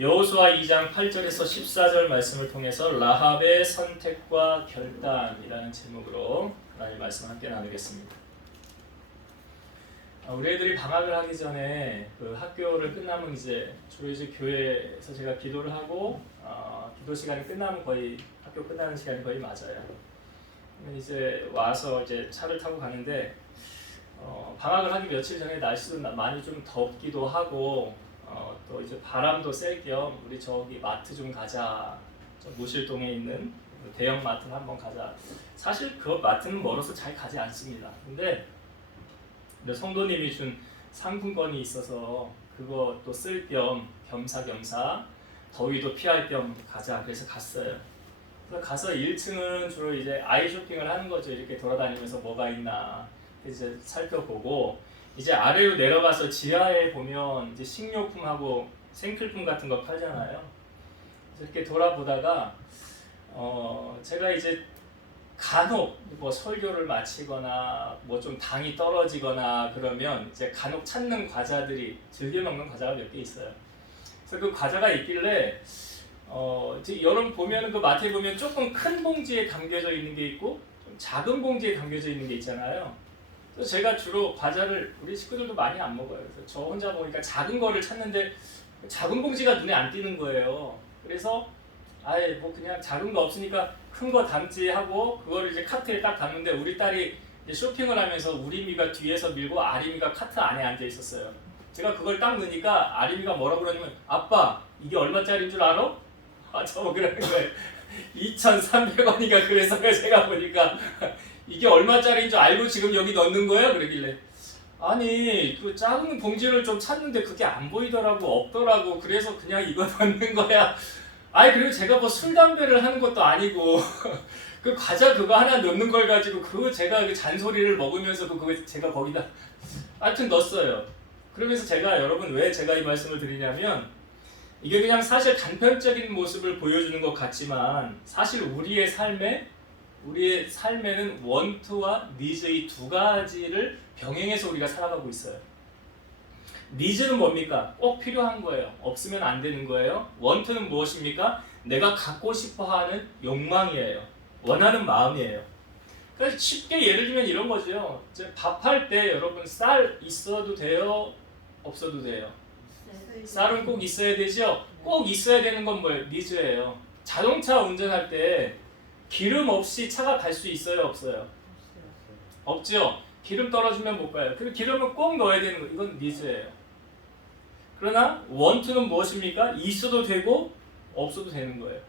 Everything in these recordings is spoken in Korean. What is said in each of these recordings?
여호수아 2장 8절에서 14절 말씀을 통해서 라합의 선택과 결단이라는 제목으로 하나님 말씀 함께 나누겠습니다. 우리 애들이 방학을 하기 전에 그 학교를 끝나면 이제 주로 이제 교회에서 제가 기도를 하고 기도 시간이 끝나면 거의 학교 끝나는 시간이 거의 맞아요. 이제 와서 이제 차를 타고 가는데 방학을 하기 며칠 전에 날씨도 많이 좀 덥기도 하고 또 이제 바람도 쐴 겸 우리 저기 마트 좀 가자. 저 무실동에 있는 대형 마트를 한번 가자. 사실 그 마트는 멀어서 잘 가지 않습니다. 근데 성도님이 준 상품권이 있어서 그것도 쓸 겸 겸사겸사 더위도 피할 겸 가자. 그래서 갔어요. 그래서 가서 1층은 주로 이제 아이 쇼핑을 하는 거죠. 이렇게 돌아다니면서 뭐가 있나 이제 살펴보고, 이제 아래로 내려가서 지하에 보면 이제 식료품하고 생필품 같은 거 팔잖아요. 그래서 이렇게 돌아보다가 제가 이제 간혹 뭐 설교를 마치거나 뭐 좀 당이 떨어지거나 그러면 이제 간혹 찾는 과자들이 즐겨 먹는 과자가 몇 개 있어요. 그래서 그 과자가 있길래 여러분 보면 그 마트에 보면 조금 큰 봉지에 담겨져 있는 게 있고 좀 작은 봉지에 담겨져 있는 게 있잖아요. 그래서 제가 주로 과자를 우리 식구들도 많이 안 먹어요. 그래서 저 혼자 보니까 작은 거를 찾는데 작은 봉지가 눈에 안 띄는 거예요. 그래서 아예 뭐 그냥 작은 거 없으니까 큰 거 담지 하고 그거를 이제 카트에 딱 담는데 우리 딸이 이제 쇼핑을 하면서 우리미가 뒤에서 밀고 아리미가 카트 안에 앉아 있었어요. 제가 그걸 딱 넣으니까 아리미가 뭐라고 그러냐면 아빠 이게 얼마짜리인 줄 알아? 저거 그러는 거예요. 2,300원이니까 그래서 제가 보니까 이게 얼마짜리인 줄 알고 지금 여기 넣는 거야? 그러길래 아니 그 작은 봉지를 좀 찾는데 그게 안 보이더라고 없더라고 그래서 그냥 이거 넣는 거야. 아니 그리고 제가 뭐 술 담배를 하는 것도 아니고 그 과자 그거 하나 넣는 걸 가지고 그거 제가 그 잔소리를 먹으면서 그거 제가 거기다 하여튼 넣었어요. 그러면서 제가 여러분 왜 제가 이 말씀을 드리냐면 이게 그냥 사실 단편적인 모습을 보여주는 것 같지만 사실 우리의 삶에는 원트와 니즈 이 두 가지를 병행해서 우리가 살아가고 있어요. 니즈는 뭡니까? 꼭 필요한 거예요. 없으면 안 되는 거예요. 원트는 무엇입니까? 내가 갖고 싶어하는 욕망이에요. 원하는 마음이에요. 그래서 쉽게 예를 들면 이런 거죠. 밥할 때 여러분 쌀 있어도 돼요? 없어도 돼요? 쌀은 꼭 있어야 되죠? 꼭 있어야 되는 건 뭐예요? 니즈예요. 자동차 운전할 때 기름 없이 차가 갈 수 있어요? 없어요? 없죠? 기름 떨어지면 못 가요. 그리고 기름은 꼭 넣어야 되는 거예요. 이건 니즈예요. 그러나 원투는 무엇입니까? 있어도 되고 없어도 되는 거예요.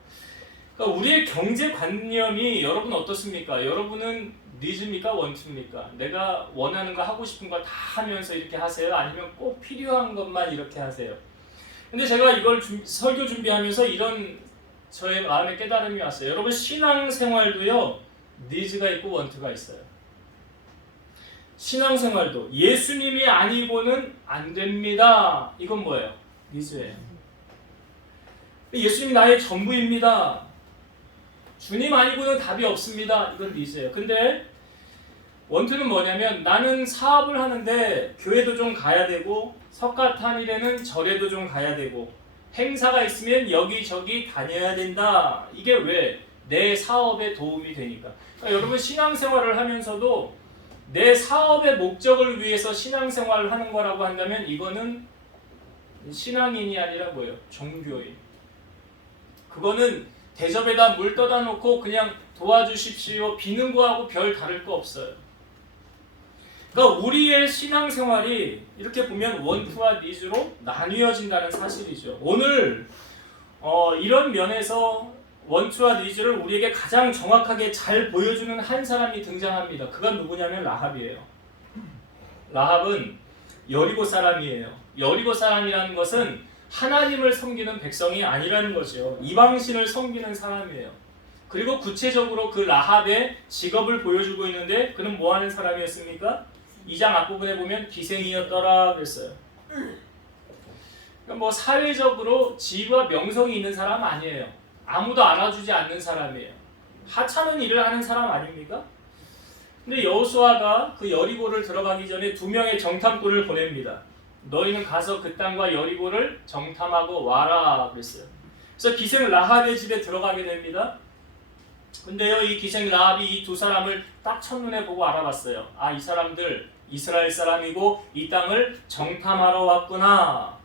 그러니까 우리의 경제관념이 여러분 어떻습니까? 여러분은 니즈입니까? 원투입니까? 내가 원하는 거 하고 싶은 거 다 하면서 이렇게 하세요? 아니면 꼭 필요한 것만 이렇게 하세요? 근데 제가 이걸 설교 준비하면서 이런 저의 마음의 깨달음이 왔어요. 여러분 신앙생활도요 니즈가 있고 원투가 있어요. 신앙생활도 예수님이 아니고는 안 됩니다. 이건 뭐예요? 니즈예요. 예수님이 나의 전부입니다. 주님 아니고는 답이 없습니다. 이건 니즈예요. 근데 원투는 뭐냐면 나는 사업을 하는데 교회도 좀 가야 되고 석가탄일에는 절에도 좀 가야 되고 행사가 있으면 여기저기 다녀야 된다. 이게 왜? 내 사업에 도움이 되니까. 그러니까 여러분 신앙생활을 하면서도 내 사업의 목적을 위해서 신앙생활을 하는 거라고 한다면 이거는 신앙인이 아니라 뭐예요? 종교인. 그거는 대접에다 물 떠다 놓고 그냥 도와주십시오. 비는 거하고 별 다를 거 없어요. 그러니까 우리의 신앙생활이 이렇게 보면 원투와 니즈로 나뉘어진다는 사실이죠. 오늘 이런 면에서 원투와 니즈를 우리에게 가장 정확하게 잘 보여주는 한 사람이 등장합니다. 그가 누구냐면 라합이에요. 라합은 여리고 사람이에요. 여리고 사람이라는 것은 하나님을 섬기는 백성이 아니라는 거죠. 이방신을 섬기는 사람이에요. 그리고 구체적으로 그 라합의 직업을 보여주고 있는데 그는 뭐 하는 사람이었습니까? 2장 앞부분에 보면 기생이었더라 그랬어요. 그러니까 뭐 사회적으로 지위와 명성이 있는 사람 아니에요. 아무도 알아주지 않는 사람이에요. 하찮은 일을 하는 사람 아닙니까? 근데 여호수아가 그 여리고를 들어가기 전에 2명의 정탐꾼을 보냅니다. 너희는 가서 그 땅과 여리고를 정탐하고 와라 그랬어요. 그래서 기생 라합의 집에 들어가게 됩니다. 근데요, 이 기생 라합이 이 두 사람을 딱 첫눈에 보고 알아봤어요. 아, 이 사람들 이스라엘 사람이고 이 땅을 정탐하러 왔구나.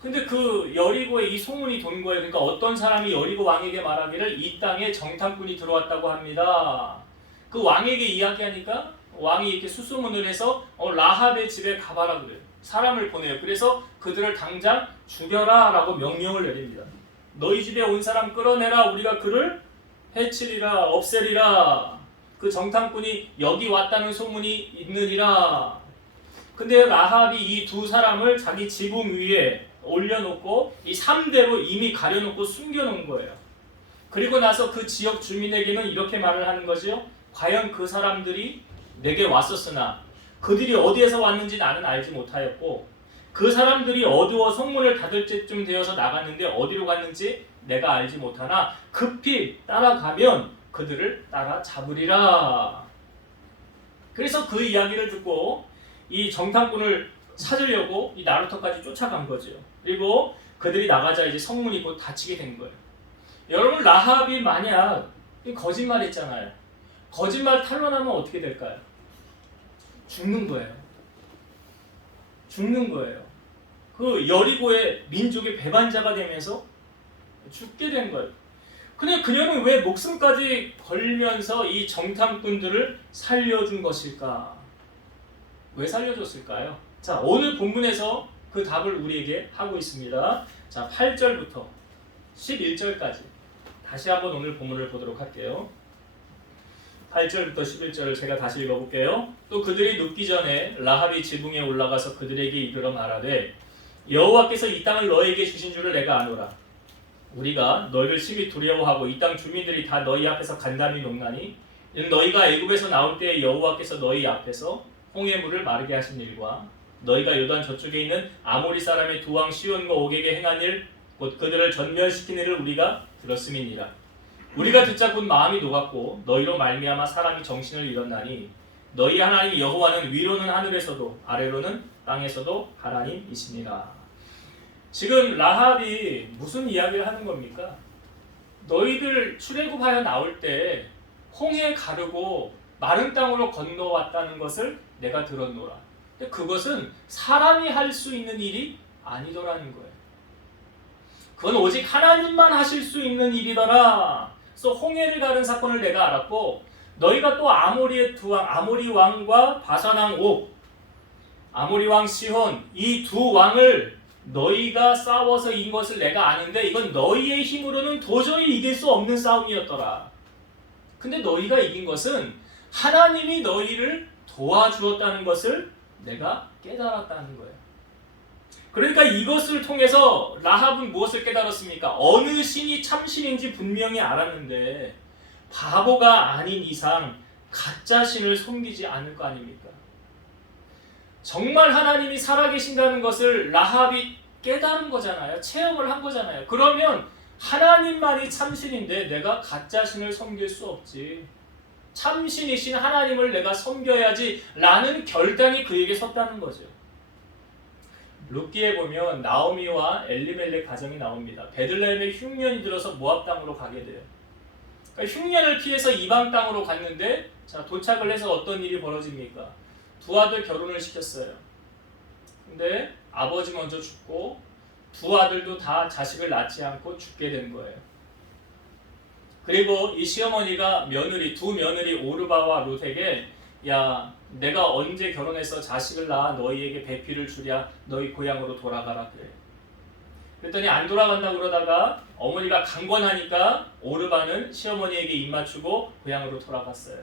근데 그 여리고에 이 소문이 돈 거예요. 그러니까 어떤 사람이 여리고 왕에게 말하기를 이 땅에 정탐꾼이 들어왔다고 합니다. 그 왕에게 이야기하니까 왕이 이렇게 수소문을 해서 라합의 집에 가봐라 그래요. 사람을 보내요. 그래서 그들을 당장 죽여라 라고 명령을 내립니다. 너희 집에 온 사람 끌어내라. 우리가 그를 해치리라, 없애리라. 그 정탐꾼이 여기 왔다는 소문이 있느니라. 근데 라합이 이 두 사람을 자기 지붕 위에 올려놓고 이 3대로 이미 가려놓고 숨겨놓은 거예요. 그리고 나서 그 지역 주민에게는 이렇게 말을 하는 거죠. 과연 그 사람들이 내게 왔었으나 그들이 어디에서 왔는지 나는 알지 못하였고 그 사람들이 어두워 성문을 닫을 때쯤 되어서 나갔는데 어디로 갔는지 내가 알지 못하나 급히 따라가면 그들을 따라잡으리라. 그래서 그 이야기를 듣고 이 정탐꾼을 찾으려고 이 나루터까지 쫓아간 거죠. 그리고 그들이 나가자 이제 성문이 곧 닫히게 된 거예요. 여러분, 라합이 만약 거짓말했잖아요. 거짓말 탄로나면 어떻게 될까요? 죽는 거예요. 죽는 거예요. 그 여리고의 민족의 배반자가 되면서 죽게 된 거예요. 근데 그녀는 왜 목숨까지 걸면서 이 정탐꾼들을 살려준 것일까? 왜 살려줬을까요? 자, 오늘 본문에서 그 답을 우리에게 하고 있습니다. 자, 8절부터 11절까지 다시 한번 오늘 본문을 보도록 할게요. 8절부터 11절을 제가 다시 읽어볼게요. 또 그들이 눕기 전에 라합이 지붕에 올라가서 그들에게 이르러 말하되 여호와께서 이 땅을 너희에게 주신 줄을 내가 아노라. 우리가 너희를 심히 두려워하고 이 땅 주민들이 다 너희 앞에서 간담이 농나니 이는 너희가 애굽에서 나올 때에 여호와께서 너희 앞에서 홍해 물을 마르게 하신 일과 너희가 요단 저쪽에 있는 아모리 사람의 두 왕 시온과 옥에게 행한 일 곧 그들을 전멸시킨 일을 우리가 들었음이니라. 우리가 듣자 곧 마음이 녹았고 너희로 말미암아 사람이 정신을 잃었나니 너희 하나님 여호와는 위로는 하늘에서도 아래로는 땅에서도 하나님이시니라. 지금 라합이 무슨 이야기를 하는 겁니까? 너희들 출애굽하여 나올 때 홍해 가르고 마른 땅으로 건너왔다는 것을 내가 들었노라. 근데 그것은 사람이 할 수 있는 일이 아니더라는 거예요. 그건 오직 하나님만 하실 수 있는 일이더라. 그래서 홍해를 가른 사건을 내가 알았고 너희가 또 아모리의 두 왕, 아모리 왕과 바산 왕 옥, 아모리 왕 시혼 이 두 왕을 너희가 싸워서 이긴 것을 내가 아는데 이건 너희의 힘으로는 도저히 이길 수 없는 싸움이었더라. 근데 너희가 이긴 것은 하나님이 너희를 도와주었다는 것을 내가 깨달았다는 거예요. 그러니까 이것을 통해서 라합은 무엇을 깨달았습니까? 어느 신이 참신인지 분명히 알았는데 바보가 아닌 이상 가짜 신을 섬기지 않을 거 아닙니까? 정말 하나님이 살아계신다는 것을 라합이 깨달은 거잖아요. 체험을 한 거잖아요. 그러면 하나님만이 참신인데 내가 가짜 신을 섬길 수 없지. 참신이신 하나님을 내가 섬겨야지 라는 결단이 그에게 섰다는 거죠. 룻기에 보면 나오미와 엘리멜렉 가정이 나옵니다. 베들레헴에 흉년이 들어서 모압 땅으로 가게 돼요. 그러니까 흉년을 피해서 이방 땅으로 갔는데 자, 도착을 해서 어떤 일이 벌어집니까? 두 아들 결혼을 시켰어요. 근데 아버지 먼저 죽고 두 아들도 다 자식을 낳지 않고 죽게 된 거예요. 그리고 이 시어머니가 두 며느리 오르바와 룻에게 야, 내가 언제 결혼해서 자식을 낳아 너희에게 배필을 주랴 너희 고향으로 돌아가라 그래. 그랬더니 안 돌아간다고 그러다가 어머니가 강권하니까 오르바는 시어머니에게 입 맞추고 고향으로 돌아갔어요.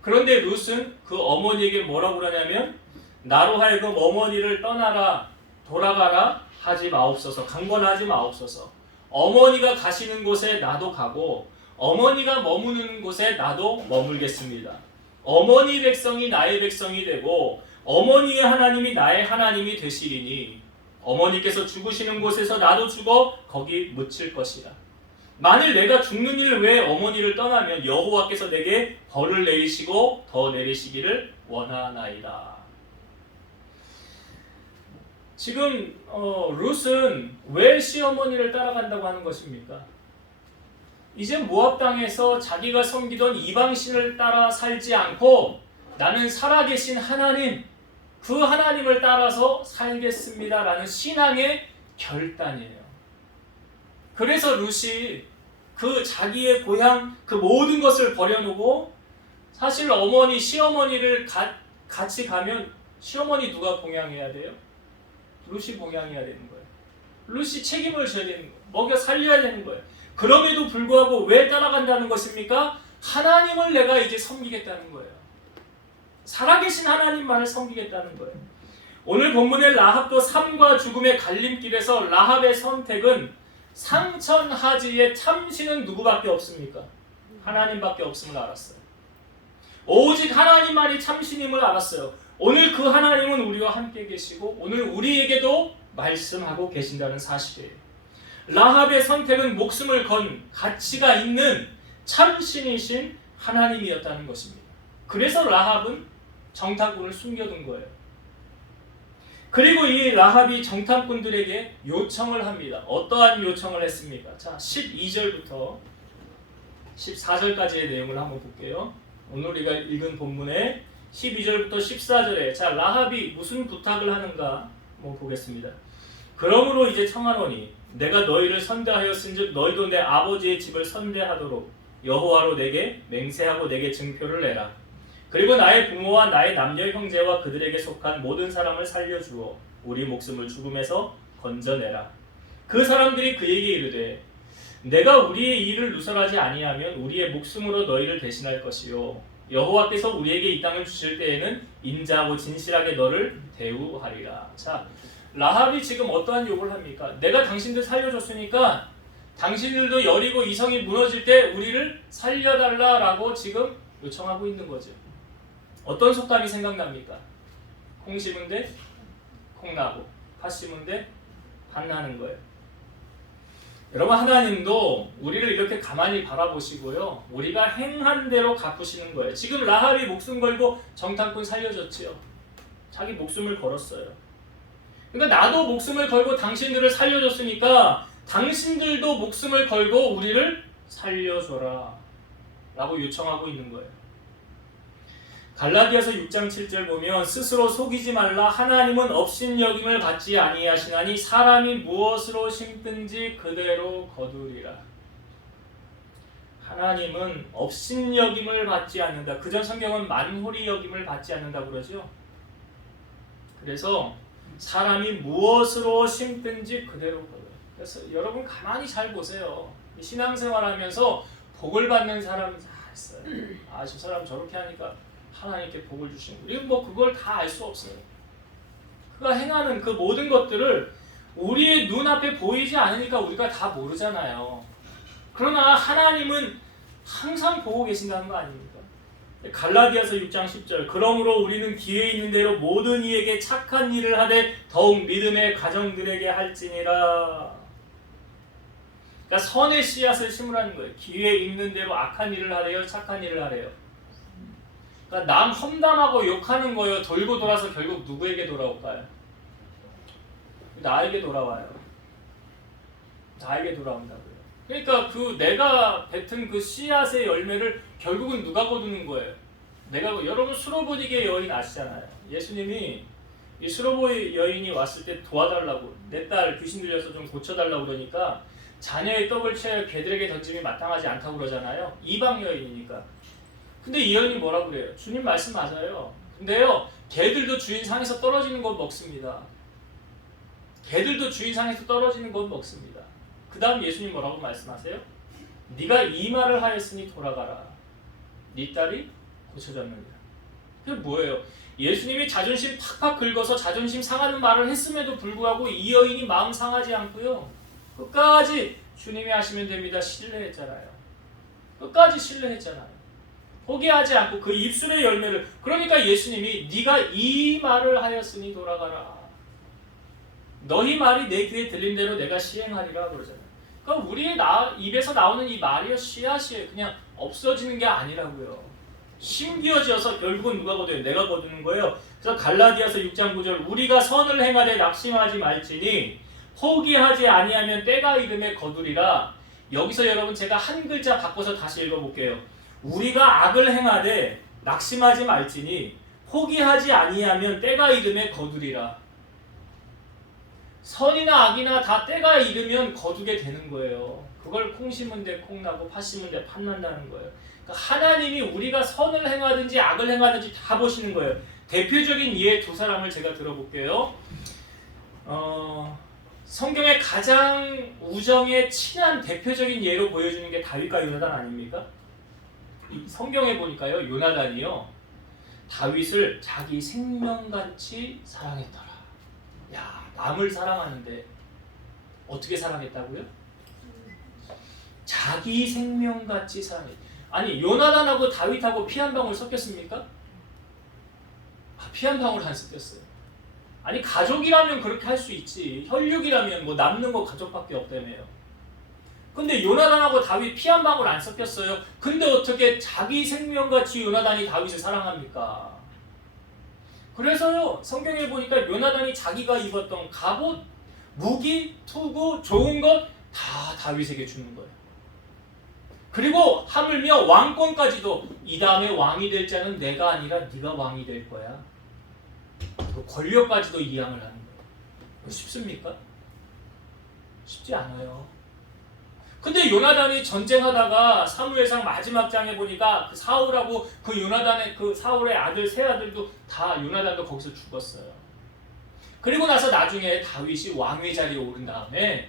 그런데 룻은 그 어머니에게 뭐라고 그러냐면 나로 하여금 어머니를 떠나라 돌아가라 하지 마옵소서. 강권하지 마옵소서. 어머니가 가시는 곳에 나도 가고 어머니가 머무는 곳에 나도 머물겠습니다. 어머니 백성이 나의 백성이 되고 어머니의 하나님이 나의 하나님이 되시리니 어머니께서 죽으시는 곳에서 나도 죽어 거기 묻힐 것이라. 만일 내가 죽는 일 외에 어머니를 떠나면 여호와께서 내게 벌을 내리시고 더 내리시기를 원하나이다. 지금 룻은 왜 시어머니를 따라간다고 하는 것입니까? 이제 모압 땅에서 자기가 섬기던 이방신을 따라 살지 않고 나는 살아계신 하나님, 그 하나님을 따라서 살겠습니다라는 신앙의 결단이에요. 그래서 룻이 그 자기의 고향 그 모든 것을 버려놓고, 사실 어머니, 시어머니를 같이 가면 시어머니 누가 봉양해야 돼요? 룻이 봉양해야 되는 거예요. 룻이 책임을 져야 되는 거예요. 먹여 살려야 되는 거예요. 그럼에도 불구하고 왜 따라간다는 것입니까? 하나님을 내가 이제 섬기겠다는 거예요. 살아계신 하나님만을 섬기겠다는 거예요. 오늘 본문의 라합도 삶과 죽음의 갈림길에서 라합의 선택은 상천하지의 참신은 누구밖에 없습니까? 하나님밖에 없음을 알았어요. 오직 하나님만이 참신임을 알았어요. 오늘 그 하나님은 우리와 함께 계시고 오늘 우리에게도 말씀하고 계신다는 사실이에요. 라합의 선택은 목숨을 건 가치가 있는 참신이신 하나님이었다는 것입니다. 그래서 라합은 정탐꾼을 숨겨둔 거예요. 그리고 이 라합이 정탐꾼들에게 요청을 합니다. 어떠한 요청을 했습니까? 자, 12절부터 14절까지의 내용을 한번 볼게요. 오늘 우리가 읽은 본문의 12절부터 14절에 자, 라합이 무슨 부탁을 하는가 한번 보겠습니다. 그러므로 이제 청하노니 내가 너희를 선대하였은즉 너희도 내 아버지의 집을 선대하도록 여호와로 내게 맹세하고 내게 증표를 내라. 그리고 나의 부모와 나의 남녀 형제와 그들에게 속한 모든 사람을 살려주어 우리 목숨을 죽음에서 건져내라. 그 사람들이 그에게 이르되 내가 우리의 일을 누설하지 아니하면 우리의 목숨으로 너희를 대신할 것이요 여호와께서 우리에게 이 땅을 주실 때에는 인자하고 진실하게 너를 대우하리라. 자, 라합이 지금 어떠한 요구를 합니까? 내가 당신들 살려줬으니까 당신들도 여리고 이성이 무너질 때 우리를 살려달라라고 지금 요청하고 있는 거죠. 어떤 속담이 생각납니까? 콩 심은 데 콩 나고 팥 심은 데 팥 나는 거예요. 여러분, 하나님도 우리를 이렇게 가만히 바라보시고요, 우리가 행한 대로 갚으시는 거예요. 지금 라합이 목숨 걸고 정탐꾼 살려줬지요. 자기 목숨을 걸었어요. 그러니까 나도 목숨을 걸고 당신들을 살려줬으니까 당신들도 목숨을 걸고 우리를 살려줘라 라고 요청하고 있는 거예요. 갈라디아서 6장 7절 보면 스스로 속이지 말라. 하나님은 업신여김을 받지 아니하시나니 사람이 무엇으로 심든지 그대로 거두리라. 하나님은 업신여김을 받지 않는다. 그전 성경은 만홀히 여김을 받지 않는다 그러죠. 그래서 사람이 무엇으로 심든지 그대로 거둬요. 그래서 여러분 가만히 잘 보세요. 신앙생활하면서 복을 받는 사람 다 있어요. 아, 저 사람 저렇게 하니까 하나님께 복을 주시는 거예요. 우리는 뭐 그걸 다 알 수 없어요. 그가 행하는 그 모든 것들을 우리의 눈앞에 보이지 않으니까 우리가 다 모르잖아요. 그러나 하나님은 항상 보고 계신다는 거 아닙니까? 갈라디아서 6장 10절 그러므로 우리는 기회 있는 대로 모든 이에게 착한 일을 하되 더욱 믿음의 가정들에게 할지니라. 그러니까 선의 씨앗을 심으라는 거예요. 기회 있는 대로 악한 일을 하래요, 착한 일을 하래요. 그러니까 남 험담하고 욕하는 거예요. 돌고 돌아서 결국 누구에게 돌아올까요? 나에게 돌아와요. 나에게 돌아온다고요. 그러니까 그 내가 뱉은 그 씨앗의 열매를 결국은 누가 거두는 거예요? 여러분 수로보니게 여인 아시잖아요. 예수님이 이 수로보 여인이 왔을 때 도와달라고, 내 딸 귀신 들려서 좀 고쳐달라고 그러니까 자녀의 떡을 채 개들에게 던짐이 마땅하지 않다고 그러잖아요. 이방 여인이니까. 근데 이 여인이 뭐라고 그래요? 주님 말씀 맞아요. 근데요, 개들도 주인 상에서 떨어지는 건 먹습니다. 개들도 주인 상에서 떨어지는 건 먹습니다. 그 다음 예수님 뭐라고 말씀하세요? 네가 이 말을 하였으니 돌아가라. 네 딸이 고쳐졌느니라. 그게 뭐예요? 예수님이 자존심 팍팍 긁어서 자존심 상하는 말을 했음에도 불구하고 이 여인이 마음 상하지 않고요, 끝까지 주님이 하시면 됩니다. 신뢰했잖아요. 끝까지 신뢰했잖아요. 포기하지 않고 그 입술의 열매를, 그러니까 예수님이 네가 이 말을 하였으니 돌아가라. 너희 말이 내 귀에 들린 대로 내가 시행하리라 그러잖아요. 그러니까 우리의 입에서 나오는 이 말이요, 씨앗이에요. 그냥 없어지는 게 아니라고요. 심기어져서 결국은 누가 거둬요? 내가 거두는 거예요. 그래서 갈라디아서 6장 9절 우리가 선을 행하되 낙심하지 말지니 포기하지 아니하면 때가 이름에 거두리라. 여기서 여러분 제가 한 글자 바꿔서 다시 읽어볼게요. 우리가 악을 행하되 낙심하지 말지니 포기하지 아니하면 때가 이름에 거두리라. 선이나 악이나 다 때가 이르면 거두게 되는 거예요. 그걸 콩 심은 데 콩 나고 팥 심은 데 팥 난다는 거예요. 그러니까 하나님이 우리가 선을 행하든지 악을 행하든지 다 보시는 거예요. 대표적인 예 두 사람을 제가 들어볼게요. 성경의 가장 우정에 친한 대표적인 예로 보여주는 게 다윗과 요나단 아닙니까? 성경에 보니까요, 요나단이요 다윗을 자기 생명같이 사랑했더라. 야, 남을 사랑하는데 어떻게 사랑했다고요? 자기 생명같이 사랑했. 아니, 요나단하고 다윗하고 피 한 방울 섞였습니까? 피 한 방울 안 섞였어요. 아니, 가족이라면 그렇게 할 수 있지. 혈육이라면 뭐 남는 거 가족밖에 없다며요. 근데 요나단하고 다윗 피 한 방울 안 섞였어요. 근데 어떻게 자기 생명같이 요나단이 다윗을 사랑합니까? 그래서요, 성경에 보니까 요나단이 자기가 입었던 갑옷, 무기, 투구, 좋은 것 다 다윗에게 주는 거예요. 그리고 하물며 왕권까지도 이 다음에 왕이 될 자는 내가 아니라 네가 왕이 될 거야. 그 권력까지도 이양을 하는 거예요. 쉽습니까? 쉽지 않아요. 근데 요나단이 전쟁하다가 사무엘상 마지막 장에 보니까 그 사울하고 그 요나단의 그 사울의 아들 세 아들도 다 요나단도 거기서 죽었어요. 그리고 나서 나중에 다윗이 왕위 자리에 오른 다음에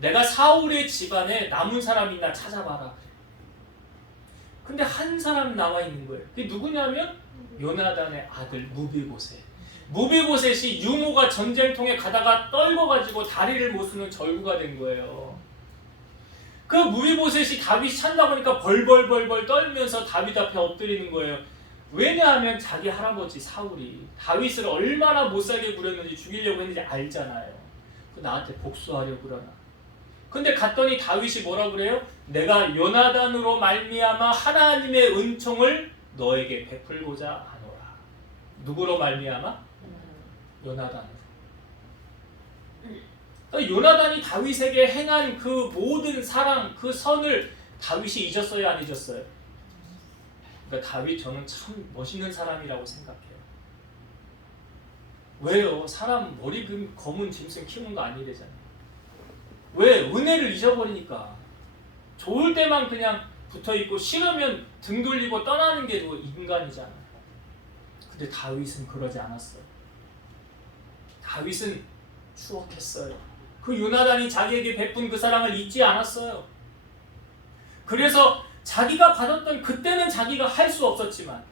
내가 사울의 집안에 남은 사람이 있나 찾아봐라. 근데 한 사람 남아 있는 거예요. 그게 누구냐면 요나단의 아들 무비보셋. 무비보셋이 유모가 전쟁통에 가다가 떨궈가지고 다리를 못 쓰는 절구가 된 거예요. 그 무비보셋이 다윗이 찬다 보니까 벌벌벌벌 떨면서 다윗 앞에 엎드리는 거예요. 왜냐하면 자기 할아버지 사울이 다윗을 얼마나 못살게 구렸는지 죽이려고 했는지 알잖아요. 나한테 복수하려고 그러나. 근데 갔더니 다윗이 뭐라 그래요? 내가 요나단으로 말미암아 하나님의 은총을 너에게 베풀고자 하노라. 누구로 말미암아? 요나단으로. 요나단이 다윗에게 행한 그 모든 사랑, 그 선을 다윗이 잊었어요, 안 잊었어요? 그러니까 다윗 저는 참 멋있는 사람이라고 생각해요. 왜요? 사람 머리 검은 짐승 키우는 거 아니래잖아요. 왜? 은혜를 잊어버리니까. 좋을 때만 그냥 붙어있고 싫으면 등 돌리고 떠나는 게 인간이잖아요. 근데 다윗은 그러지 않았어요. 다윗은 추억했어요. 그 요나단이 자기에게 베푼 그 사랑을 잊지 않았어요. 그래서 자기가 받았던 그때는 자기가 할 수 없었지만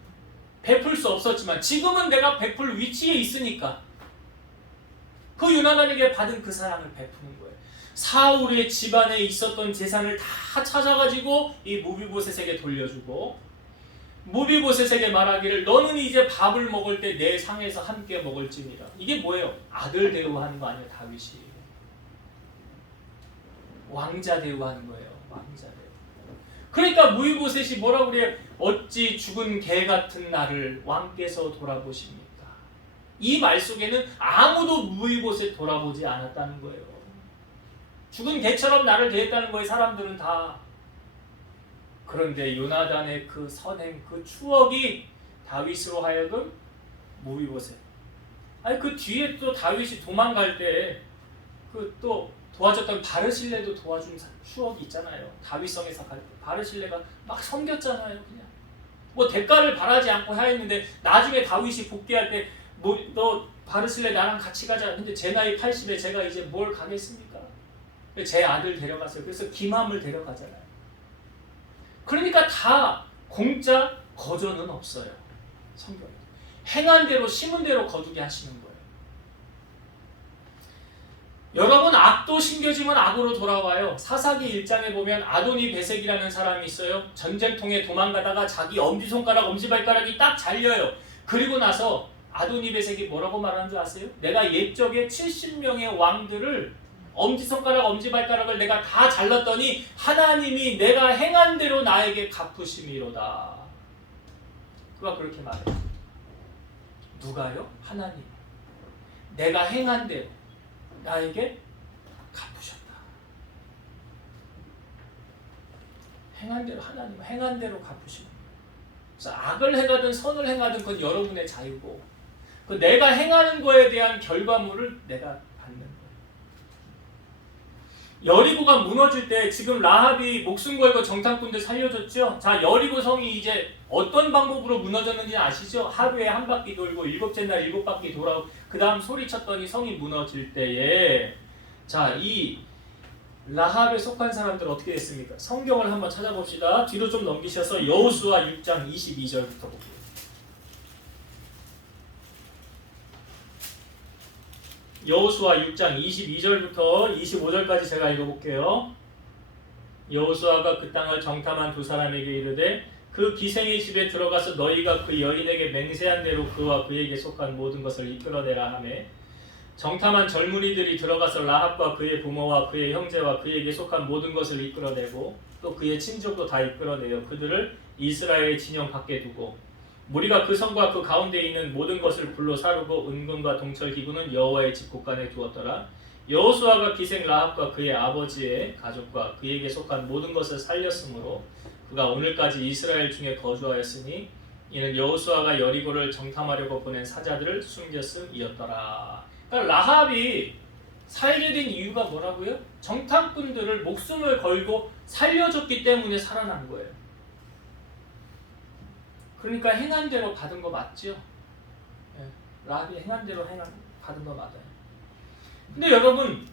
베풀 수 없었지만 지금은 내가 베풀 위치에 있으니까 그 요나단에게 받은 그 사랑을 베푸는 거예요. 사울의 집안에 있었던 재산을 다 찾아가지고 이 무비보셋에게 돌려주고 무비보셋에게 말하기를 너는 이제 밥을 먹을 때 내 상에서 함께 먹을지니라. 이게 뭐예요? 아들 대우하는 거 아니에요, 다윗이. 왕자 대우하는 거예요, 왕자 대우. 그러니까 무비보셋이 뭐라고 그래요? 어찌 죽은 개 같은 나를 왕께서 돌아보십니까? 이 말 속에는 아무도 무비보셋 돌아보지 않았다는 거예요. 죽은 개처럼 나를 대했다는 거예요, 사람들은 다. 그런데 요나단의 그 선행, 그 추억이 다윗으로 하여금 무비보셋. 아니 그 뒤에 또 다윗이 도망갈 때 그 또 도와줬던 바르실레도 도와준 추억이 있잖아요. 다윗성에서 바르실레가 막 섬겼잖아요, 그냥. 뭐 대가를 바라지 않고 하였는데 나중에 다윗이 복귀할 때 뭐 너 바르실레 나랑 같이 가자. 근데 제 나이 80에 제가 이제 뭘 가겠습니까? 제 아들 데려갔어요. 그래서 김함을 데려가잖아요. 그러니까 다 공짜 거저는 없어요. 성경에. 행한 대로 심은 대로 거두게 하시는 거예요. 여러분, 악도 심겨지면 악으로 돌아와요. 사사기 1장에 보면 아도니 베섹이라는 사람이 있어요. 전쟁통에 도망가다가 자기 엄지손가락, 엄지발가락이 딱 잘려요. 그리고 나서 아도니 베섹이 뭐라고 말하는 줄 아세요? 내가 옛적에 70명의 왕들을 엄지손가락, 엄지발가락을 내가 다 잘랐더니 하나님이 내가 행한 대로 나에게 갚으심이로다. 그가 그렇게 말해요. 누가요? 하나님. 내가 행한 대로 나에게 갚으셨다. 행한 대로 하나님 행한 대로 갚으시는 거예요. 그래서 악을 행하든 선을 행하든 그건 여러분의 자유고 그 내가 행하는 거에 대한 결과물을 내가 받는 거예요. 여리고가 무너질 때 지금 라합이 목숨 걸고 정탐꾼들 살려줬죠. 자, 여리고 성이 이제 어떤 방법으로 무너졌는지 아시죠? 하루에 한 바퀴 돌고 일곱째 날 7바퀴 돌아오고 그 다음 소리쳤더니 성이 무너질 때에 자, 이 라합에 속한 사람들 어떻게 됐습니까? 성경을 한번 찾아봅시다. 뒤로 좀 넘기셔서 여호수아 6장 22절부터 볼게요. 여호수아 6장 22절부터 25절까지 제가 읽어볼게요. 여호수아가 그 땅을 정탐한 두 사람에게 이르되 그 기생의 집에 들어가서 너희가 그 여인에게 맹세한 대로 그와 그에게 속한 모든 것을 이끌어내라 하매 정탐한 젊은이들이 들어가서 라합과 그의 부모와 그의 형제와 그에게 속한 모든 것을 이끌어내고 또 그의 친족도 다 이끌어내어 그들을 이스라엘의 진영 밖에 두고 무리가 그 성과 그 가운데 있는 모든 것을 불로 사르고 은금과 동철 기구는 여호와의 집 곳간에 두었더라. 여호수아가 기생 라합과 그의 아버지의 가족과 그에게 속한 모든 것을 살렸으므로 그가 오늘까지 이스라엘 중에 거주하였으니 이는 여호수아가 여리고를 정탐하려고 보낸 사자들을 숨겼음이었더라. 그러니까 라합이 살게 된 이유가 뭐라고요? 정탐꾼들을 목숨을 걸고 살려줬기 때문에 살아난 거예요. 그러니까 행한 대로 받은 거 맞죠? 예, 라합이 행한 대로 받은 거 맞아요. 근데 여러분,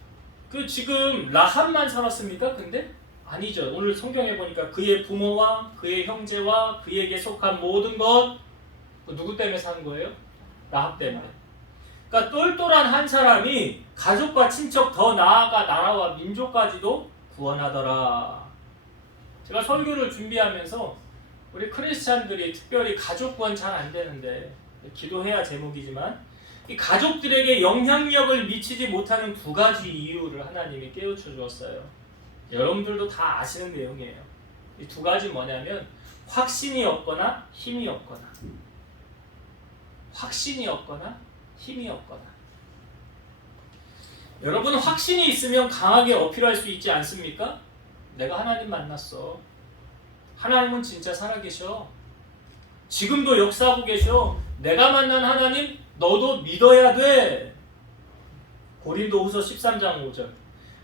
그 지금 라합만 살았습니까? 근데 아니죠. 오늘 성경에 보니까 그의 부모와 그의 형제와 그에게 속한 모든 것 누구 때문에 산 거예요? 라합 때문에. 그러니까 똘똘한 한 사람이 가족과 친척 더 나아가 나라와 민족까지도 구원하더라. 제가 설교를 준비하면서 우리 크리스찬들이 특별히 가족 구원 잘 안 되는데 기도해야 제목이지만 이 가족들에게 영향력을 미치지 못하는 두 가지 이유를 하나님이 깨우쳐 주었어요. 여러분들도 다 아시는 내용이에요. 이 두 가지 뭐냐면 확신이 없거나 힘이 없거나 확신이 없거나 힘이 없거나. 여러분 확신이 있으면 강하게 어필할 수 있지 않습니까? 내가 하나님 만났어. 하나님은 진짜 살아계셔. 지금도 역사하고 계셔. 내가 만난 하나님 너도 믿어야 돼. 고린도후서 13장 5절.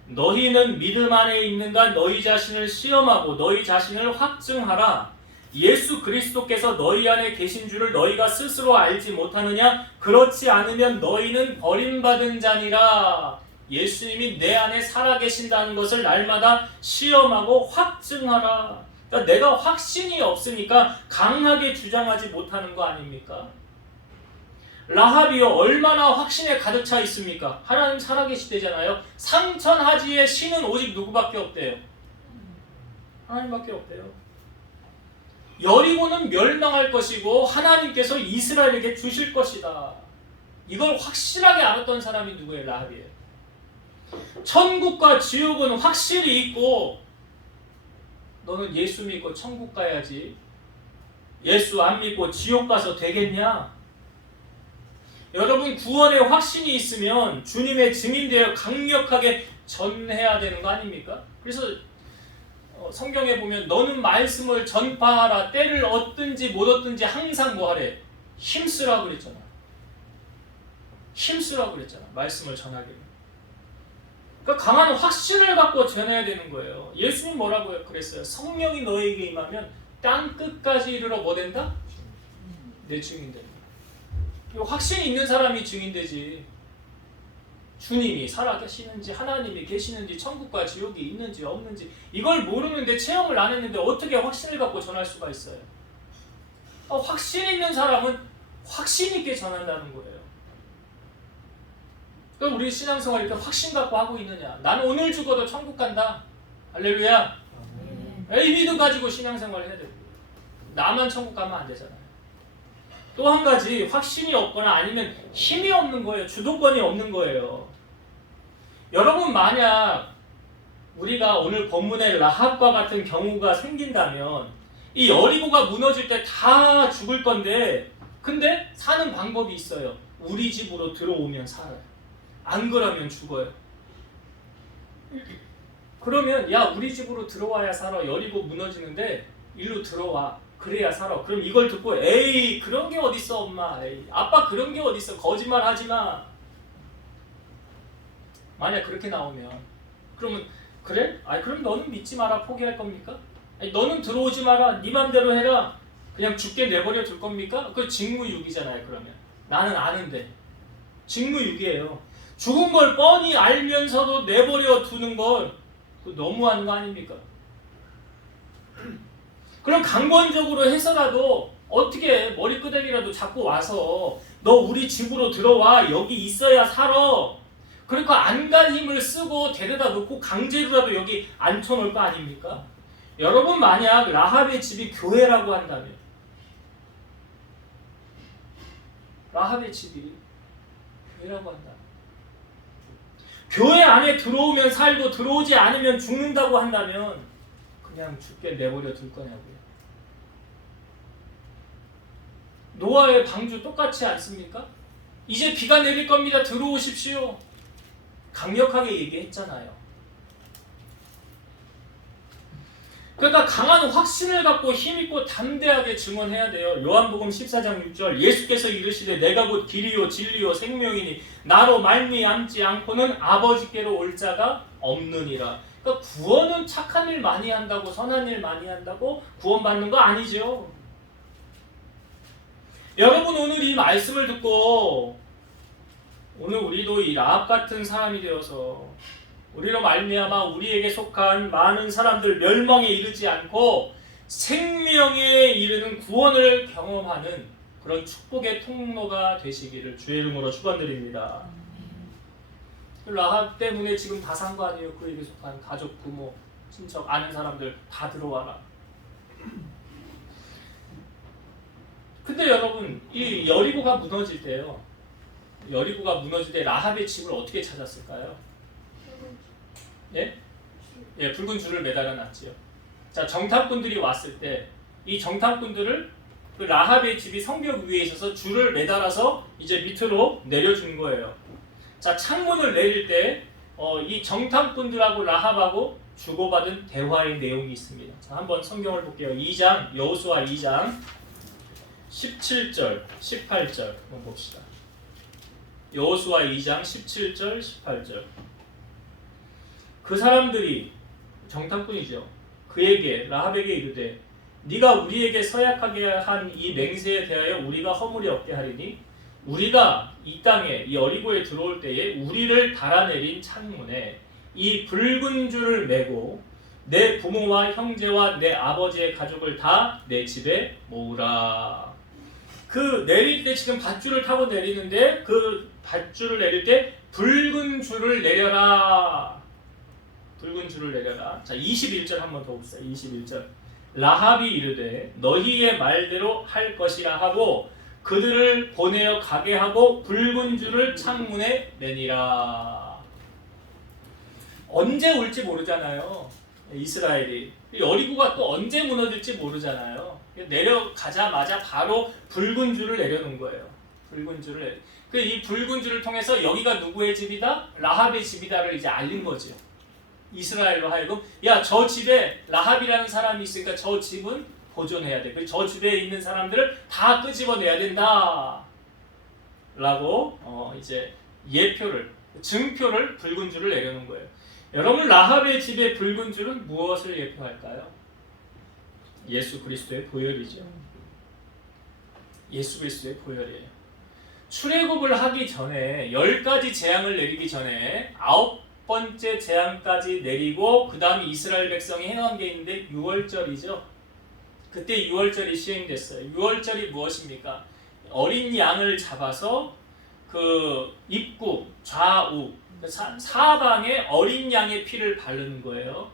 너희는 믿음 안에 있는가 너희 자신을 시험하고 너희 자신을 확증하라. 예수 그리스도께서 너희 안에 계신 줄을 너희가 스스로 알지 못하느냐? 그렇지 않으면 너희는 버림받은 자니라. 예수님이 내 안에 살아계신다는 것을 날마다 시험하고 확증하라. 그러니까 내가 확신이 없으니까 강하게 주장하지 못하는 거 아닙니까? 라합이요 얼마나 확신에 가득 차 있습니까? 하나님 살아계시대잖아요. 상천하지의 신은 오직 누구밖에 없대요? 하나님밖에 없대요. 여리고는 멸망할 것이고 하나님께서 이스라엘에게 주실 것이다. 이걸 확실하게 알았던 사람이 누구예요? 라합이에요. 천국과 지옥은 확실히 있고 너는 예수 믿고 천국 가야지. 예수 안 믿고 지옥 가서 되겠냐? 여러분 구원의 확신이 있으면 주님의 증인되어 강력하게 전해야 되는 거 아닙니까? 그래서 성경에 보면 너는 말씀을 전파하라. 때를 얻든지 못 얻든지 항상 뭐 하래? 힘쓰라고 그랬잖아. 힘쓰라고 그랬잖아. 말씀을 전하기를. 그러니까 강한 확신을 갖고 전해야 되는 거예요. 예수님 뭐라고 그랬어요? 성령이 너에게 임하면 땅 끝까지 이르러 뭐 된다? 내 증인 된다. 확신이 있는 사람이 증인되지. 주님이 살아계시는지 하나님이 계시는지 천국과 지옥이 있는지 없는지 이걸 모르는데 체험을 안 했는데 어떻게 확신을 갖고 전할 수가 있어요? 확신 있는 사람은 확신 있게 전한다는 거예요. 그럼 우리 신앙생활 이렇게 확신 갖고 하고 있느냐? 나는 오늘 죽어도 천국 간다. 할렐루야. 이 믿음 가지고 신앙생활 해야 돼요. 나만 천국 가면 안 되잖아요. 또 한 가지 확신이 없거나 아니면 힘이 없는 거예요. 주도권이 없는 거예요. 여러분 만약 우리가 오늘 본문의 라합과 같은 경우가 생긴다면 이 여리고가 무너질 때 다 죽을 건데, 근데 사는 방법이 있어요. 우리 집으로 들어오면 살아요. 안 그러면 죽어요. 그러면 야, 우리 집으로 들어와야 살아. 여리고 무너지는데 일로 들어와. 그래야 살아. 그럼 이걸 듣고 에이, 그런 게 어딨어 엄마. 에이, 아빠, 그런 게 어딨어. 거짓말 하지 마. 만약 그렇게 나오면, 그러면 그래? 아니, 그럼 너는 믿지 마라. 포기할 겁니까? 아니, 너는 들어오지 마라. 네 맘대로 해라. 그냥 죽게 내버려 둘 겁니까? 그 직무유기잖아요. 그러면 나는 아는데 직무유기예요. 죽은 걸 뻔히 알면서도 내버려 두는 걸 너무하는 거 아닙니까? 그럼 강권적으로 해서라도 어떻게 머리끄댕이라도 잡고 와서 너 우리 집으로 들어와. 여기 있어야 살아. 그러니까 안간 힘을 쓰고 데려다 놓고 강제로라도 여기 앉혀놓을 거 아닙니까? 여러분, 만약 라합의 집이 교회라고 한다면, 라합의 집이 교회라고 한다면, 교회 안에 들어오면 살고 들어오지 않으면 죽는다고 한다면 그냥 죽게 내버려 둘 거냐고요. 노아의 방주 똑같지 않습니까? 이제 비가 내릴 겁니다. 들어오십시오. 강력하게 얘기했잖아요. 그러니까 강한 확신을 갖고 힘있고 담대하게 증언해야 돼요. 요한복음 14장 6절, 예수께서 이르시되 내가 곧 길이요 진리요 생명이니 나로 말미암지 않고는 아버지께로 올 자가 없느니라. 그러니까 구원은 착한 일 많이 한다고, 선한 일 많이 한다고 구원받는 거 아니죠. 여러분, 오늘 이 말씀을 듣고 오늘 우리도 이 라합 같은 사람이 되어서 우리로 말미암아 우리에게 속한 많은 사람들 멸망에 이르지 않고 생명에 이르는 구원을 경험하는 그런 축복의 통로가 되시기를 주의 이름으로 축원드립니다. 라합 때문에 지금 다 산 거 아니에요. 그에게 속한 가족, 부모, 친척, 아는 사람들 다 들어와라. 근데 여러분, 이 여리고가 무너질 때요, 여리고가 무너질 때 라합의 집을 어떻게 찾았을까요? 예? 예, 붉은 줄을 매달아 놨지요. 자, 정탐꾼들이 왔을 때 이 정탐꾼들을 그 라합의 집이 성벽 위에 있어서 줄을 매달아서 이제 밑으로 내려준 거예요. 자, 창문을 내릴 때 이 정탐꾼들하고 라합하고 주고받은 대화의 내용이 있습니다. 자, 한번 성경을 볼게요. 2장, 여호수아 2장 17절, 18절 한번 봅시다. 여호수아 2장 17절, 18절. 그 사람들이, 정탐꾼이죠, 그에게, 라합에게 이르되 네가 우리에게 서약하게 한 이 맹세에 대하여 우리가 허물이 없게 하리니 우리가 이 땅에, 이 여리고에 들어올 때에 우리를 달아내린 창문에 이 붉은 줄을 매고 내 부모와 형제와 내 아버지의 가족을 다 내 집에 모으라. 그 내릴 때 지금 밧줄을 타고 내리는데 그 밧줄을 내릴 때 붉은 줄을 내려라. 붉은 줄을 내려라. 자, 21절 한번 더 봅시다. 21절. 라합이 이르되 너희의 말대로 할 것이라 하고 그들을 보내어 가게 하고 붉은 줄을 창문에 내니라. 언제 올지 모르잖아요. 이스라엘이. 여리고가 또 언제 무너질지 모르잖아요. 내려가자마자 바로 붉은 줄을 내려놓은 거예요. 붉은 줄을. 이 붉은 줄을 통해서 여기가 누구의 집이다? 라합의 집이다를 이제 알린 거죠. 이스라엘로 하여금, 야, 저 집에 라합이라는 사람이 있으니까 저 집은 보존해야 돼. 그리고 저 집에 있는 사람들을 다 끄집어내야 된다. 라고 이제 예표를, 증표를, 붉은 줄을 내려놓은 거예요. 여러분, 라합의 집의 붉은 줄은 무엇을 예표할까요? 예수 그리스도의 보혈이죠. 예수 그리스도의 보혈이에요. 출애굽을 하기 전에 10가지 재앙을 내리기 전에 9번째 재앙까지 내리고 그 다음에 이스라엘 백성이 행한 게 있는데 유월절이죠. 그때 유월절이 시행됐어요. 유월절이 무엇입니까? 어린 양을 잡아서 그 입구, 좌우, 사방에 어린 양의 피를 바르는 거예요.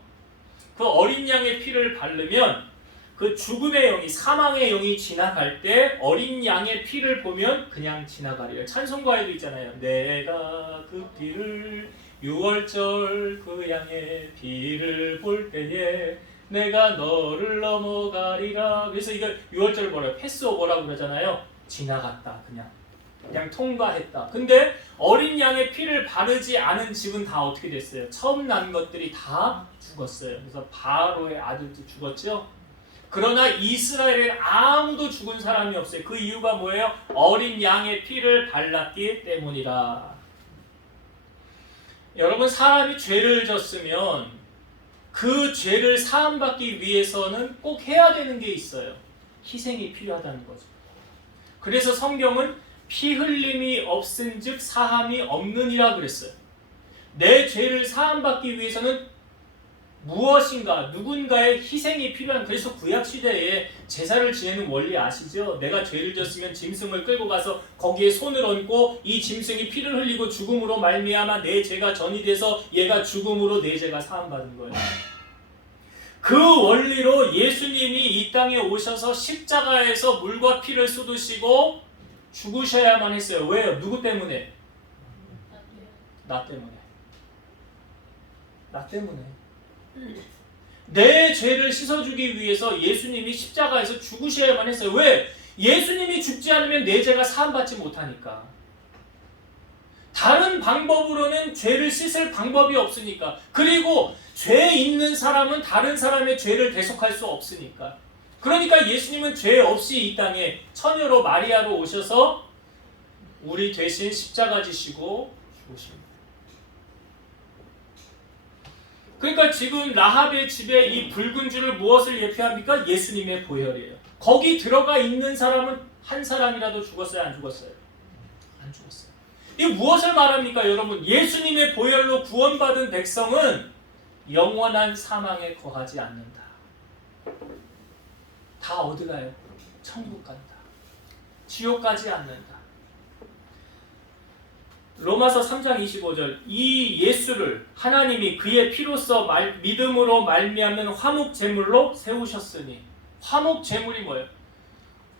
그 어린 양의 피를 바르면 그 죽음의 영이, 사망의 영이 지나갈 때 어린 양의 피를 보면 그냥 지나가리라. 찬송가에도 있잖아요. 내가 그 피를, 유월절 그 양의 피를 볼 때에 내가 너를 넘어가리라. 그래서 이걸 6월절 뭐라고 패스오버라고 그러잖아요. 지나갔다. 그냥 통과했다. 근데 어린 양의 피를 바르지 않은 집은 다 어떻게 됐어요? 처음 난 것들이 다 죽었어요. 그래서 바로의 아들도 죽었죠. 그러나 이스라엘엔 아무도 죽은 사람이 없어요. 그 이유가 뭐예요? 어린 양의 피를 발랐기 때문이다. 여러분, 사람이 죄를 졌으면 그 죄를 사함받기 위해서는 꼭 해야 되는 게 있어요. 희생이 필요하다는 거죠. 그래서 성경은 피 흘림이 없은즉 사함이 없느니라 그랬어요. 내 죄를 사함받기 위해서는 무엇인가 누군가의 희생이 필요한. 그래서 구약시대에 제사를 지내는 원리 아시죠? 내가 죄를 졌으면 짐승을 끌고 가서 거기에 손을 얹고 이 짐승이 피를 흘리고 죽음으로 말미암아 내 죄가 전이 돼서 얘가 죽음으로 내 죄가 사함받은 거예요. 그 원리로 예수님이 이 땅에 오셔서 십자가에서 물과 피를 쏟으시고 죽으셔야만 했어요. 왜요? 누구 때문에? 나 때문에. 나 때문에. 내 죄를 씻어주기 위해서 예수님이 십자가에서 죽으셔야만 했어요. 왜? 예수님이 죽지 않으면 내 죄가 사함받지 못하니까. 다른 방법으로는 죄를 씻을 방법이 없으니까. 그리고 죄 있는 사람은 다른 사람의 죄를 대속할 수 없으니까. 그러니까 예수님은 죄 없이 이 땅에 처녀로 마리아로 오셔서 우리 대신 십자가 지시고 죽으십니다. 그러니까 지금 라합의 집에 이 붉은 줄을 무엇을 예표합니까? 예수님의 보혈이에요. 거기 들어가 있는 사람은 한 사람이라도 죽었어요? 안 죽었어요? 안 죽었어요. 이 무엇을 말합니까? 여러분, 예수님의 보혈로 구원받은 백성은 영원한 사망에 거하지 않는다. 다 어디 가요? 천국 간다. 지옥 가지 않는다. 로마서 3장 25절 이 예수를 하나님이 그의 피로써 믿음으로 말미암는 화목 제물로 세우셨으니. 화목 제물이 뭐예요?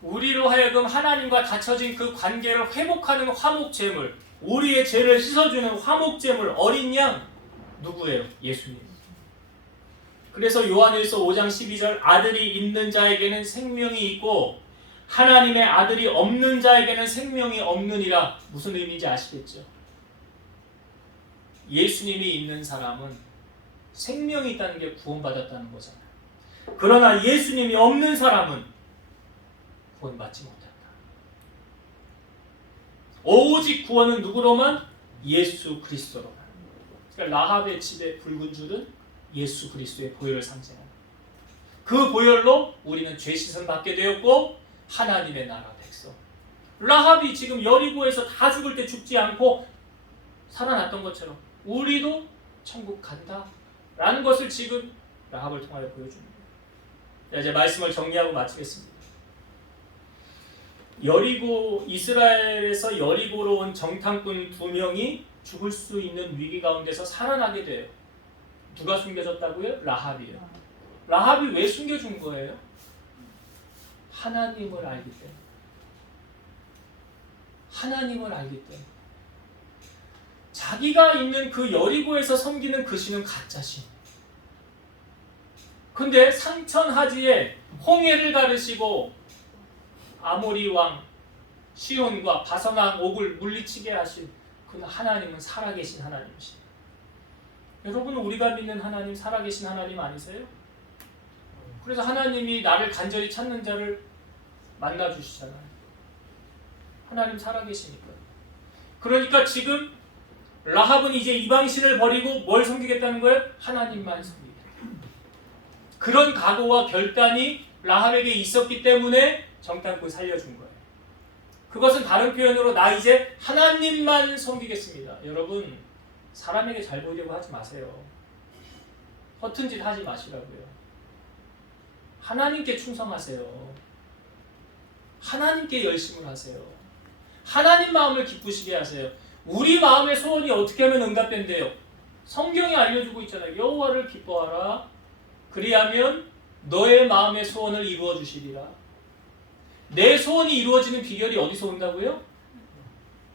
우리로 하여금 하나님과 닫혀진 그 관계를 회복하는 화목 제물, 우리의 죄를 씻어주는 화목 제물, 어린 양 누구예요? 예수님. 그래서 요한일서 5장 12절 아들이 있는 자에게는 생명이 있고 하나님의 아들이 없는 자에게는 생명이 없느니라. 무슨 의미인지 아시겠죠? 예수님이 있는 사람은 생명이 있다는 게 구원받았다는 거잖아요. 그러나 예수님이 없는 사람은 구원받지 못한다. 오직 구원은 누구로만? 예수 그리스도로만. 그러니까 라합의 집에 붉은 줄은 예수 그리스도의 보혈을 상징합니다. 그 보혈로 우리는 죄 씻음 받게 되었고 하나님의 나라 백성. 라합이 지금 여리고에서 다 죽을 때 죽지 않고 살아났던 것처럼 우리도 천국 간다 라는 것을 지금 라합을 통하여 보여줍니다. 이제 말씀을 정리하고 마치겠습니다. 여리고, 이스라엘에서 여리고로 온 정탐꾼 2명이 죽을 수 있는 위기 가운데서 살아나게 돼요. 누가 숨겨졌다고요? 라합이에요. 라합이 왜 숨겨준 거예요? 하나님을 알기 때문에. 하나님을 알기 때문에. 자기가 있는 그 여리고에서 섬기는 그 신은 가짜 신. 근데 산천하지에 홍해를 가르시고 아모리 왕 시온과 바선왕 옥을 물리치게 하신 그 하나님은 살아계신 하나님이시죠. 여러분, 우리가 믿는 하나님 살아계신 하나님 아니세요? 그래서 하나님이 나를 간절히 찾는 자를 만나주시잖아요. 하나님 살아계시니까. 그러니까 지금 라합은 이제 이방신을 버리고 뭘 섬기겠다는 거예요? 하나님만 섬기겠다. 그런 각오와 결단이 라합에게 있었기 때문에 정탐꾼 살려준 거예요. 그것은 다른 표현으로 나 이제 하나님만 섬기겠습니다. 여러분, 사람에게 잘 보이려고 하지 마세요. 허튼 짓 하지 마시라고요. 하나님께 충성하세요. 하나님께 열심을 하세요. 하나님 마음을 기쁘시게 하세요. 우리 마음의 소원이 어떻게 하면 응답된대요? 성경이 알려주고 있잖아요. 여호와를 기뻐하라. 그리하면 너의 마음의 소원을 이루어 주시리라. 내 소원이 이루어지는 비결이 어디서 온다고요?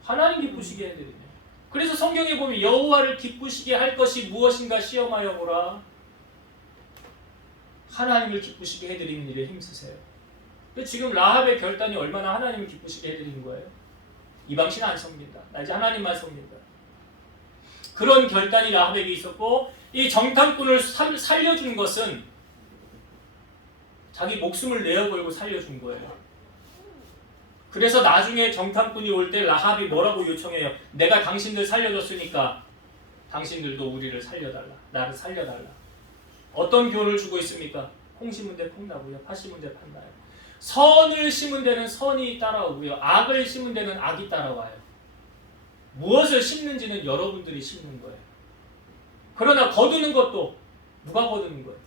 하나님 기쁘시게 해야 되거든요. 그래서 성경에 보면 여호와를 기쁘시게 할 것이 무엇인가 시험하여 보라. 하나님을 기쁘시게 해드리는 일에 힘쓰세요. 근데 지금 라합의 결단이 얼마나 하나님을 기쁘시게 해드리는 거예요? 이방신 안 섬긴다. 나 이제 하나님만 섬긴다. 그런 결단이 라합에게 있었고, 이 정탐꾼을 살려준 것은 자기 목숨을 내어걸고 살려준 거예요. 그래서 나중에 정탐꾼이 올 때 라합이 뭐라고 요청해요? 내가 당신들 살려줬으니까 당신들도 우리를 살려달라. 나를 살려달라. 어떤 교훈을 주고 있습니까? 콩 심은 데 콩 나고요. 팥 심은 데 팥 나요. 선을 심은 데는 선이 따라오고요. 악을 심은 데는 악이 따라와요. 무엇을 심는지는 여러분들이 심는 거예요. 그러나 거두는 것도 누가 거두는 거예요?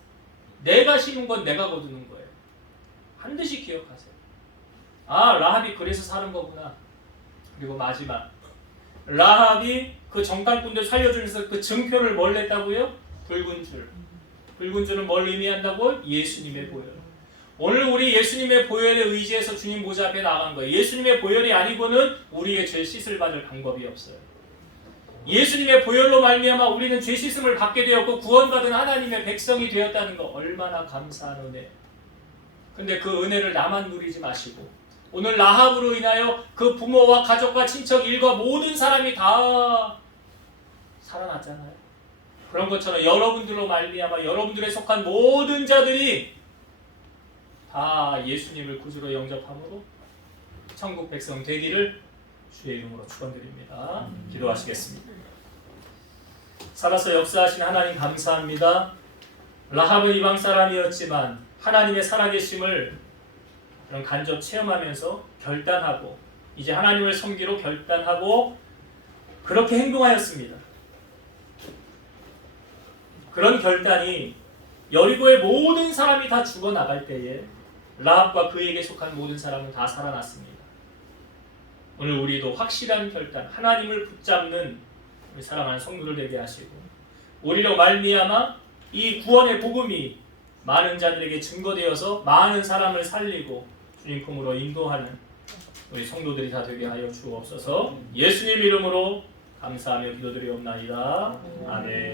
내가 심은 건 내가 거두는 거예요. 반드시 기억하세요. 아, 라합이 그래서 사는 거구나. 그리고 마지막, 라합이 그 정탐꾼들 살려주면서 그 증표를 뭘 냈다고요? 붉은 줄. 붉은 줄은 뭘 의미한다고? 예수님의 보혈. 오늘 우리 예수님의 보혈에 의지해서 주님 보좌 앞에 나간 거예요. 예수님의 보혈이 아니고는 우리의 죄 씻을 받을 방법이 없어요. 예수님의 보혈로 말미암아 우리는 죄 씻음을 받게 되었고 구원받은 하나님의 백성이 되었다는 거, 얼마나 감사한 은혜. 근데 그 은혜를 나만 누리지 마시고 오늘 라합으로 인하여 그 부모와 가족과 친척, 일과 모든 사람이 다 살아났잖아요. 그런 것처럼 여러분들로 말미암아 여러분들에 속한 모든 자들이 다 예수님을 구주로 영접함으로 천국 백성 되기를 주의 이름으로 축원드립니다. 기도하시겠습니다. 살아서 역사하신 하나님 감사합니다. 라합은 이방 사람이었지만 하나님의 살아계심을 그런 간접 체험하면서 결단하고 이제 하나님을 섬기로 결단하고 그렇게 행동하였습니다. 그런 결단이 여리고의 모든 사람이 다 죽어나갈 때에 라합과 그에게 속한 모든 사람은 다 살아났습니다. 오늘 우리도 확실한 결단, 하나님을 붙잡는 우리 사랑하는 성도들 되게 하시고 우리로 말미암아 이 구원의 복음이 많은 자들에게 증거되어서 많은 사람을 살리고 주님 품으로 인도하는 우리 성도들이 다 되게 하여 주옵소서. 예수님 이름으로 감사하며 기도드리옵나이다. 아멘.